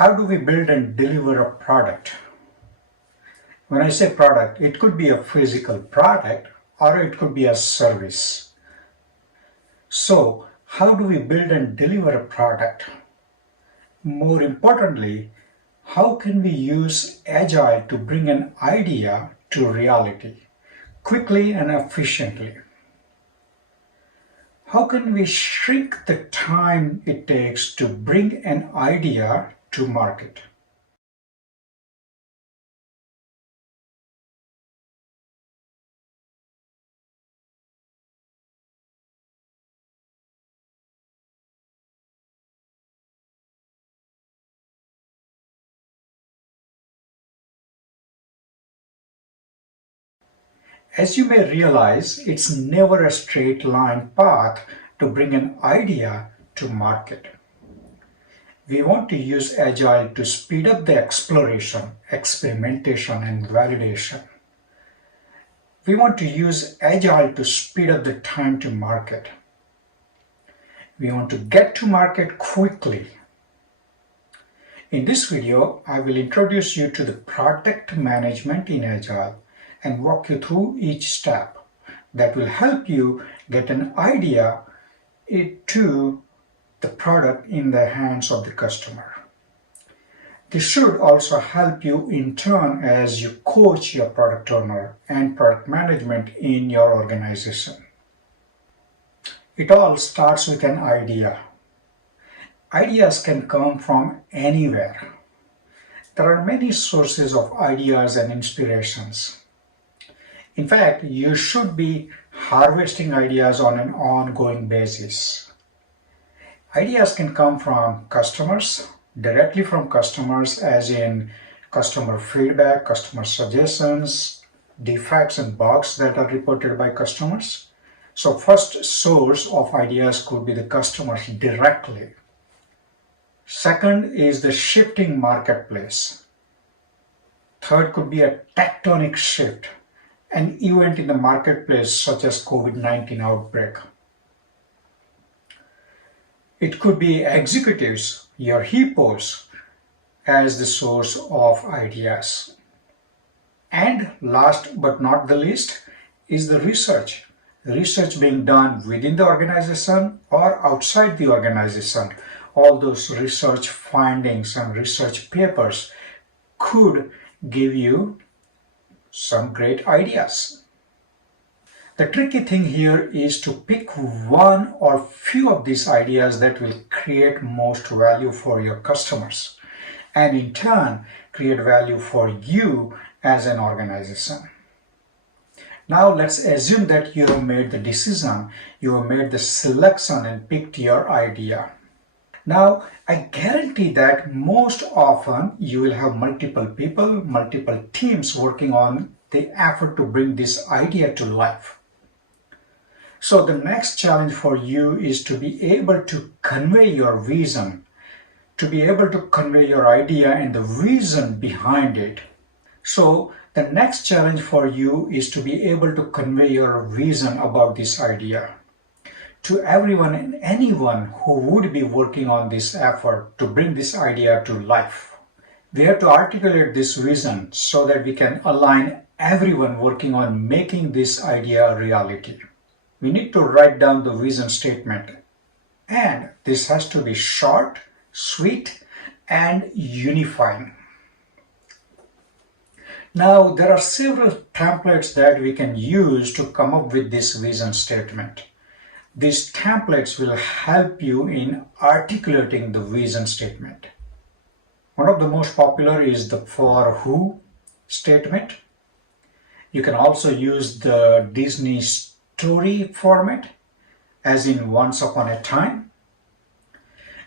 How do we build and deliver a product? When I say product, it could be a physical product or it could be a service. So, how do we build and deliver a product? More importantly, how can we use Agile to bring an idea to reality quickly and efficiently? How can we shrink the time it takes to bring an idea to market? As you may realize, it's never a straight line path to bring an idea to market. We want to use Agile to speed up the exploration, experimentation, and validation. We want to use Agile to speed up the time to market. We want to get to market quickly. In this video, I will introduce you to the product management in Agile and walk you through each step that will help you get an idea to the product in the hands of the customer. This should also help you in turn as you coach your product owner and product management in your organization. It all starts with an idea. Ideas can come from anywhere. There are many sources of ideas and inspirations. In fact, you should be harvesting ideas on an ongoing basis. Ideas can come from customers, directly from customers, as in customer feedback, customer suggestions, defects and bugs that are reported by customers. So first source of ideas could be the customers directly. Second is the shifting marketplace. Third could be a tectonic shift, an event in the marketplace such as COVID-19 outbreak. It could be executives, your HIPPOs, as the source of ideas. And last but not the least is the research. Research being done within the organization or outside the organization. All those research findings and research papers could give you some great ideas. The tricky thing here is to pick one or few of these ideas that will create most value for your customers and in turn create value for you as an organization. Now let's assume that you have made the decision, you have made the selection and picked your idea. Now, I guarantee that most often you will have multiple people, multiple teams working on the effort to bring this idea to life. So the next challenge for you is to be able to convey your vision, to be able to convey your idea and the reason behind it. So the next challenge for you is to be able to convey your vision about this idea to everyone and anyone who would be working on this effort to bring this idea to life. We have to articulate this vision so that we can align everyone working on making this idea a reality. We need to write down the vision statement, and this has to be short, sweet, and unifying. Now, there are several templates that we can use to come up with this vision statement. These templates will help you in articulating the vision statement. One of the most popular is the for who statement. You can also use the Disney story format, as in once upon a time.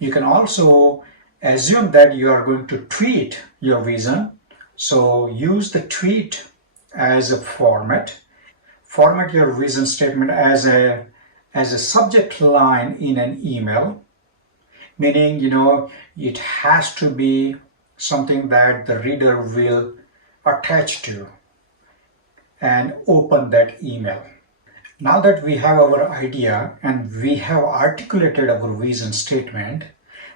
You can also assume that you are going to tweet your vision. So use the tweet as a format. Format your vision statement as a subject line in an email, meaning, it has to be something that the reader will attach to and open that email. Now that we have our idea and we have articulated our vision statement,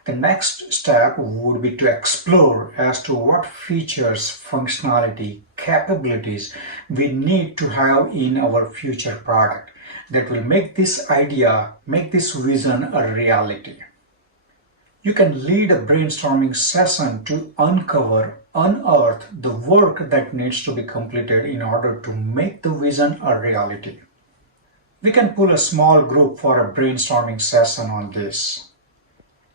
The next step would be to explore as to what features, functionality, capabilities we need to have in our future product that will make this idea, make this vision a reality. You can lead a brainstorming session to unearth the work that needs to be completed in order to make the vision a reality. We can pull a small group for a brainstorming session on this.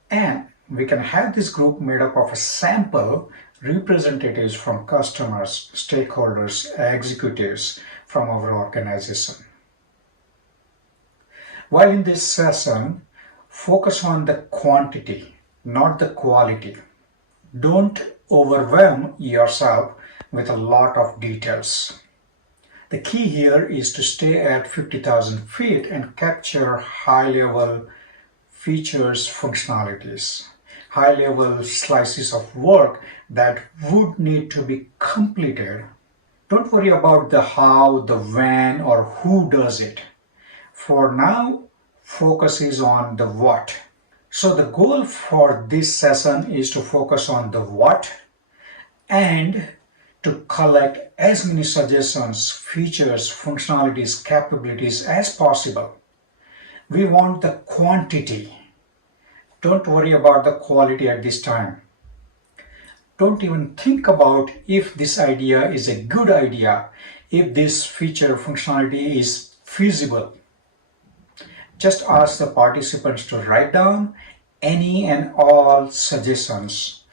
And we can have this group made up of a sample representatives from customers, stakeholders, executives from our organization. While in this session, focus on the quantity, not the quality. Don't overwhelm yourself with a lot of details. The key here is to stay at 50,000 feet and capture high-level features, functionalities, high-level slices of work that would need to be completed. Don't worry about the how, the when, or who does it. For now, focus is on the what. So the goal for this session is to focus on the what and to collect as many suggestions, features, functionalities, capabilities as possible. We want the quantity. Don't worry about the quality at this time. Don't even think about if this idea is a good idea, if this feature functionality is feasible. Just ask the participants to write down any and all suggestions.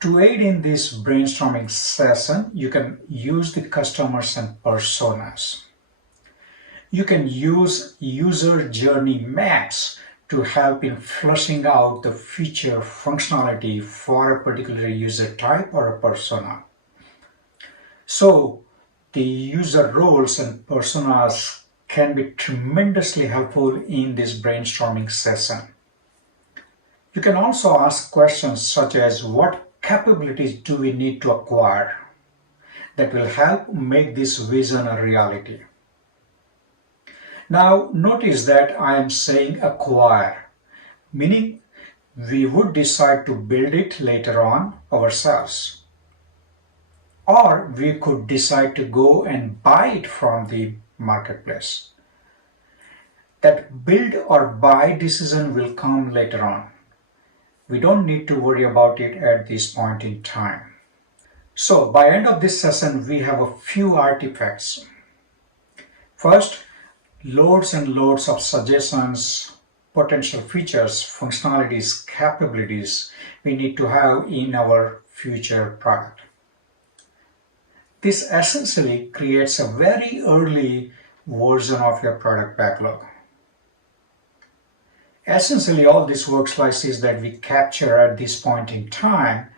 To aid in this brainstorming session, you can use the customers and personas. You can use user journey maps to help in fleshing out the feature functionality for a particular user type or a persona. So the user roles and personas can be tremendously helpful in this brainstorming session. You can also ask questions such as what capabilities do we need to acquire that will help make this vision a reality. Now notice that I am saying acquire, meaning we would decide to build it later on ourselves. Or we could decide to go and buy it from the marketplace. That build or buy decision will come later on. We don't need to worry about it at this point in time. So by end of this session, we have a few artifacts. First, loads and loads of suggestions, potential features, functionalities, capabilities we need to have in our future product. This essentially creates a very early version of your product backlog. Essentially, all these work slices that we capture at this point in time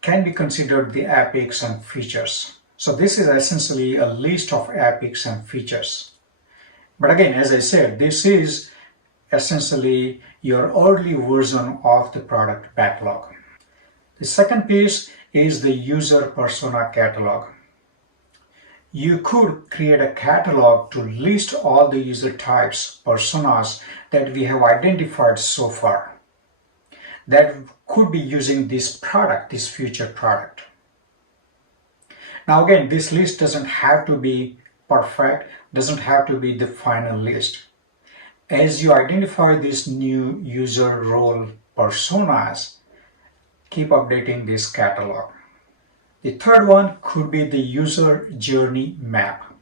can be considered the epics and features. So this is essentially a list of epics and features. But again, as I said, this is essentially your early version of the product backlog. The second piece is the user persona catalog. You could create a catalog to list all the user types, personas that we have identified so far that could be using this product, this future product. Now again, this list doesn't have to be perfect, doesn't have to be the final list. As you identify these new user role personas, keep updating this catalog. The third one could be the user journey map.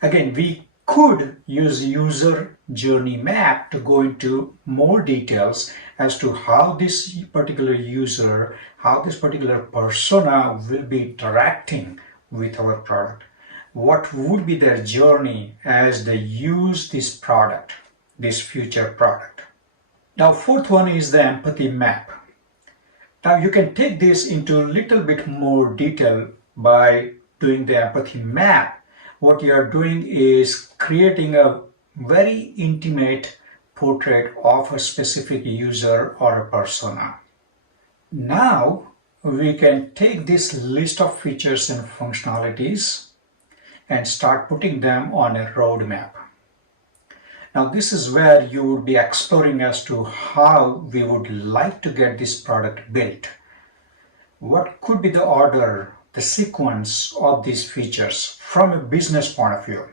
Again, we could use user journey map to go into more details as to how this particular user, how this particular persona will be interacting with our product. What would be their journey as they use this product, this future product. Now, fourth one is the empathy map. Now you can take this into a little bit more detail by doing the empathy map. What you are doing is creating a very intimate portrait of a specific user or a persona. Now we can take this list of features and functionalities and start putting them on a roadmap. Now this is where you would be exploring as to how we would like to get this product built. What could be the order, the sequence of these features from a business point of view?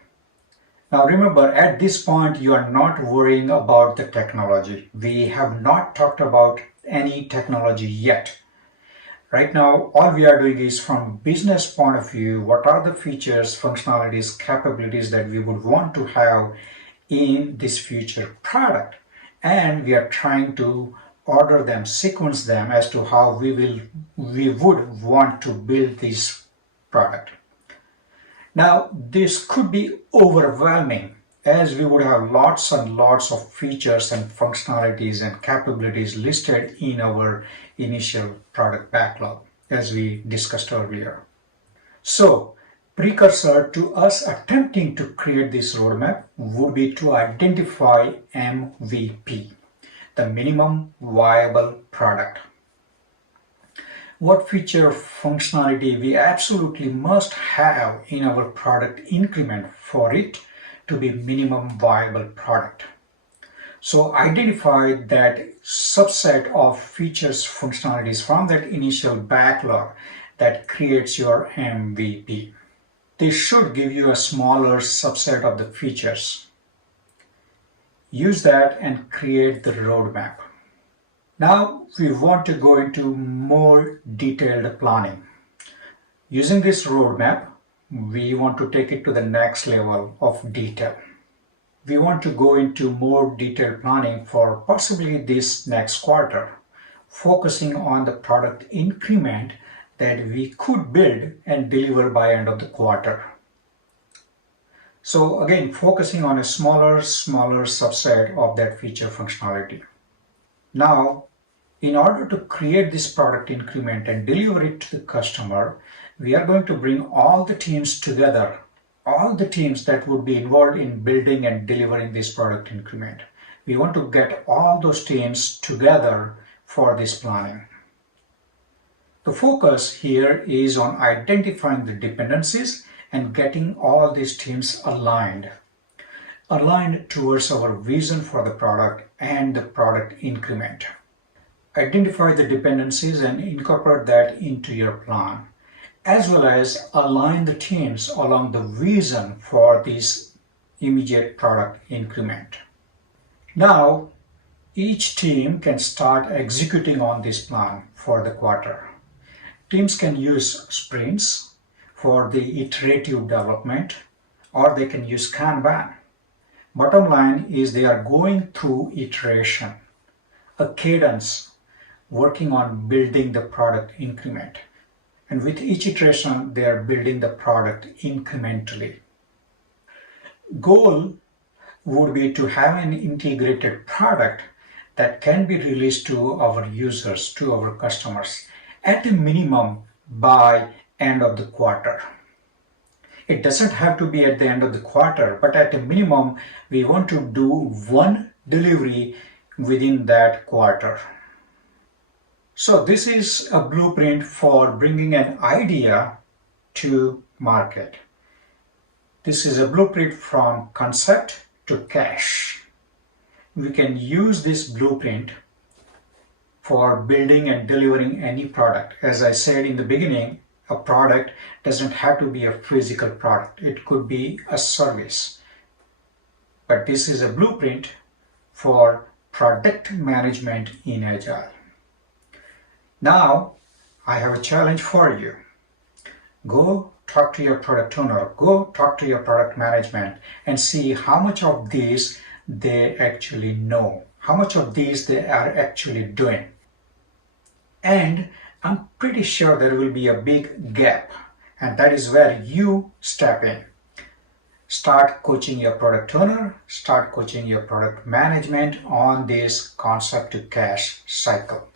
Now remember, at this point you are not worrying about the technology. We have not talked about any technology yet. Right now, all we are doing is from business point of view, what are the features, functionalities, capabilities that we would want to have in this future product. And we are trying to order them, sequence them as to how we would want to build this product. Now, this could be overwhelming as we would have lots and lots of features and functionalities and capabilities listed in our initial product backlog, as we discussed earlier. So, precursor to us attempting to create this roadmap would be to identify MVP, the minimum viable product. What feature functionality we absolutely must have in our product increment for it to be minimum viable product. So identify that subset of features, functionalities from that initial backlog that creates your MVP. This should give you a smaller subset of the features. Use that and create the roadmap. Now we want to go into more detailed planning. Using this roadmap, we want to take it to the next level of detail. We want to go into more detailed planning for possibly this next quarter, focusing on the product increment that we could build and deliver by end of the quarter. So again, focusing on a smaller subset of that feature functionality. Now, in order to create this product increment and deliver it to the customer, we are going to bring all the teams together, all the teams that would be involved in building and delivering this product increment. We want to get all those teams together for this planning. The focus here is on identifying the dependencies and getting all these teams aligned towards our vision for the product and the product increment. Identify the dependencies and incorporate that into your plan, as well as align the teams along the vision for this immediate product increment. Now, each team can start executing on this plan for the quarter. Teams can use sprints for the iterative development, or they can use Kanban. Bottom line is they are going through iteration, a cadence, working on building the product increment. And with each iteration, they are building the product incrementally. Goal would be to have an integrated product that can be released to our users, to our customers, at a minimum by end of the quarter. It doesn't have to be at the end of the quarter, but at a minimum, we want to do one delivery within that quarter. So this is a blueprint for bringing an idea to market. This is a blueprint from concept to cash. We can use this blueprint for building and delivering any product. As I said in the beginning, a product doesn't have to be a physical product. It could be a service. But this is a blueprint for product management in Agile. Now, I have a challenge for you. Go talk to your product owner, go talk to your product management and see how much of these they actually know, how much of these they are actually doing. And I'm pretty sure there will be a big gap, and that is where you step in. Start coaching your product owner, start coaching your product management on this concept to cash cycle.